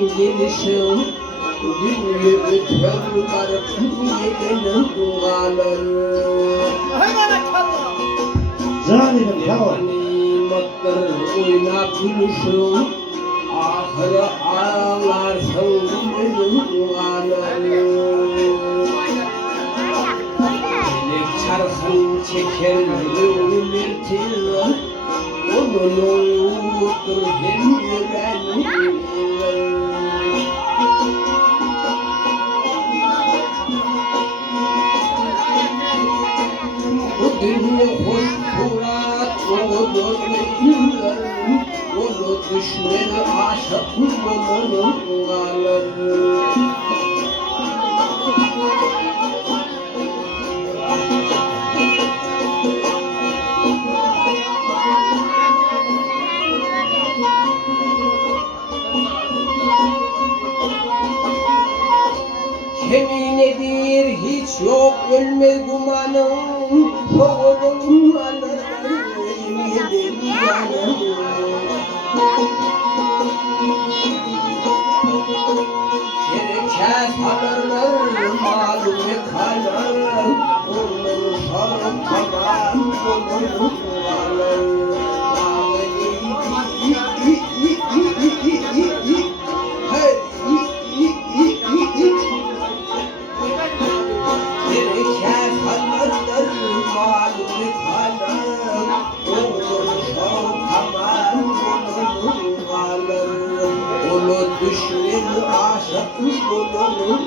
gelişim Dünyü öter garip gelenin duaları Zalimim tamam. Nimetler oynap gülüşüm Ahire ağlarsın benim duaları Melek çarkın çeker ümürtüyor Onun uyudur hem yüreğim Bu dünya hoş kurat olur yüreğim Onu düşmeni aşık bulmanın alır Yemin edir hiç yok ölmez dumanım Oğlum alırım yedim yanım Kereke salırlar malum yıkarlar Onun sarıp tamam onun alır Düşün aşık bulunur